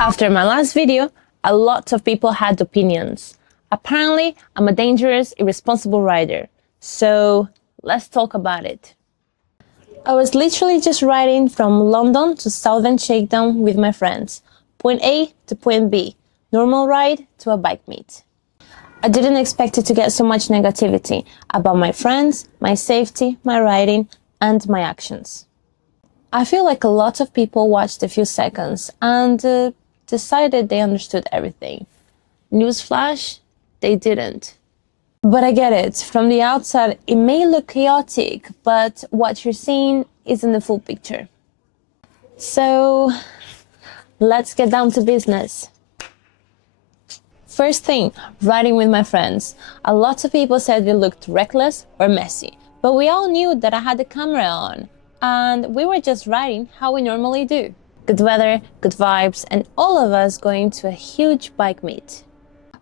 After my last video, a lot of people had opinions. Apparently, I'm a dangerous, irresponsible rider. So let's talk about it. I was literally just riding from London to Southend Shakedown with my friends. Point A to point B. Normal ride to a bike meet. I didn't expect it to get so much negativity about my friends, my safety, my riding, and my actions. I feel like a lot of people watched a few seconds and decided they understood everything. Newsflash, they didn't. But I get it. From the outside, it may look chaotic, but what you're seeing isn't the full picture. So let's get down to business. First thing, riding with my friends. A lot of people said we looked reckless or messy, but we all knew that I had the camera on, and we were just riding how we normally do. Good weather, good vibes, and all of us going to a huge bike meet.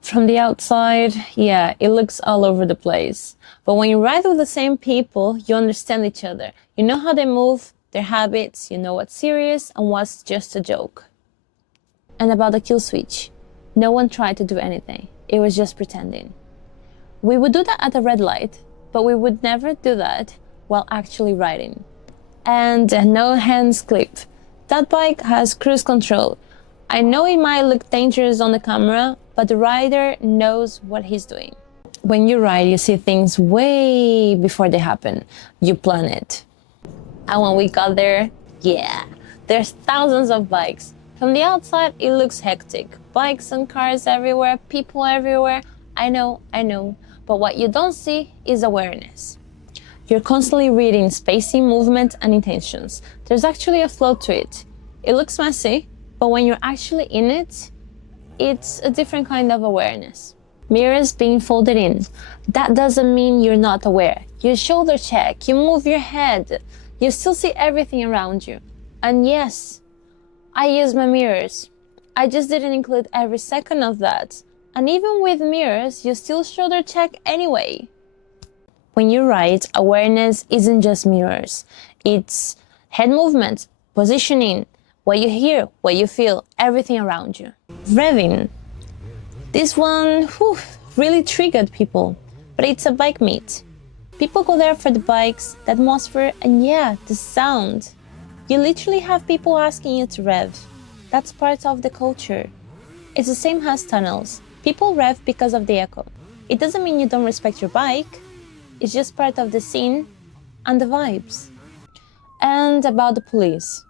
From the outside, yeah, it looks all over the place. But when you ride with the same people, you understand each other. You know how they move, their habits, you know what's serious and what's just a joke. And about the kill switch, no one tried to do anything. It was just pretending. We would do that at a red light, but we would never do that while actually riding. And no hands clip. That bike has cruise control. I know it might look dangerous on the camera, but the rider knows what he's doing. When you ride, you see things way before they happen. You plan it. And when we got there, yeah, there's thousands of bikes. From the outside, it looks hectic. Bikes and cars everywhere, people everywhere. I know. But what you don't see is awareness. You're constantly reading spacing, movement, and intentions. There's actually a flow to it. It looks messy, but when you're actually in it, it's a different kind of awareness. Mirrors being folded in. That doesn't mean you're not aware. You shoulder check, you move your head, you still see everything around you. And yes, I use my mirrors. I just didn't include every second of that. And even with mirrors, you still shoulder check anyway. When you ride, awareness isn't just mirrors. It's head movement, positioning, what you hear, what you feel, everything around you. Revving. This one really triggered people, but it's a bike meet. People go there for the bikes, the atmosphere, and yeah, the sound. You literally have people asking you to rev. That's part of the culture. It's the same as tunnels. People rev because of the echo. It doesn't mean you don't respect your bike. It's just part of the scene and the vibes. And about the police.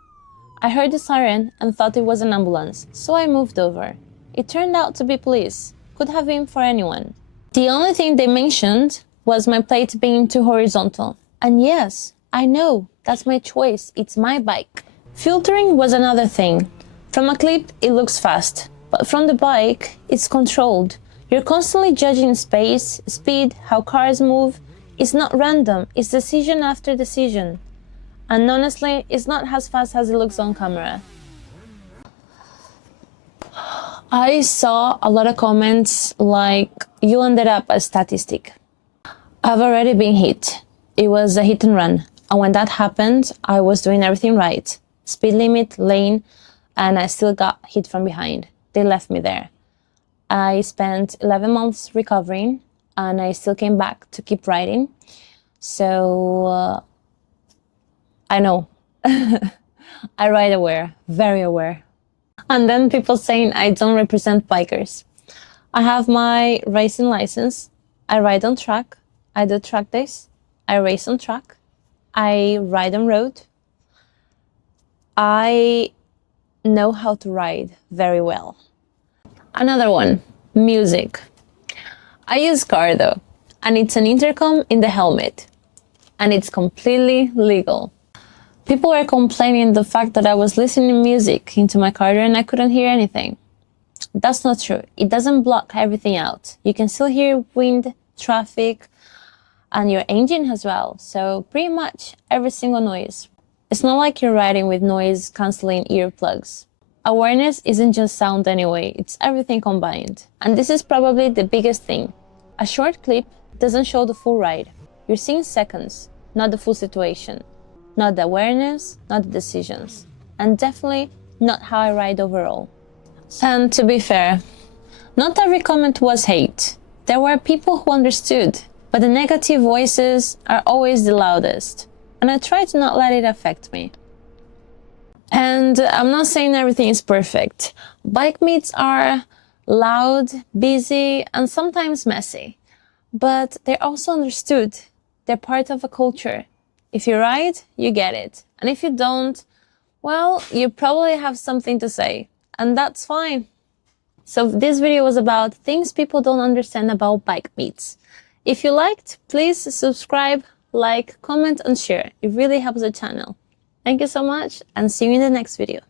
I heard the siren and thought it was an ambulance, so I moved over. It turned out to be police. Could have been for anyone. The only thing they mentioned was my plate being too horizontal. And yes, I know, that's my choice. It's my bike. Filtering was another thing. From a clip, it looks fast, but from the bike, it's controlled. You're constantly judging space, speed, how cars move. It's not random, it's decision after decision. And honestly, it's not as fast as it looks on camera. I saw a lot of comments like, you ended up a statistic. I've already been hit. It was a hit and run. And when that happened, I was doing everything right. Speed limit, lane, and I still got hit from behind. They left me there. I spent 11 months recovering, and I still came back to keep riding. So I know. I ride aware, very aware. And then people saying I don't represent bikers. I have my racing license. I ride on track. I do track days. I race on track. I ride on road. I know how to ride very well. Another one, music. I use car though, and it's an intercom in the helmet, and it's completely legal. People were complaining the fact that I was listening to music into my car and I couldn't hear anything. That's not true. It doesn't block everything out. You can still hear wind, traffic, and your engine as well. So pretty much every single noise. It's not like you're riding with noise cancelling earplugs. Awareness isn't just sound anyway, it's everything combined. And this is probably the biggest thing. A short clip doesn't show the full ride. You're seeing seconds, not the full situation. Not the awareness, not the decisions. And definitely not how I ride overall. And to be fair, not every comment was hate. There were people who understood, but the negative voices are always the loudest, and I try to not let it affect me. And I'm not saying everything is perfect. Bike meets are loud, busy, and sometimes messy, but they're also understood. They're part of a culture. If you ride, you get it. And if you don't, well, you probably have something to say, and that's fine. So this video was about things people don't understand about bike meets. If you liked, please subscribe, like, comment, and share. It really helps the channel. Thank you so much, and see you in the next video.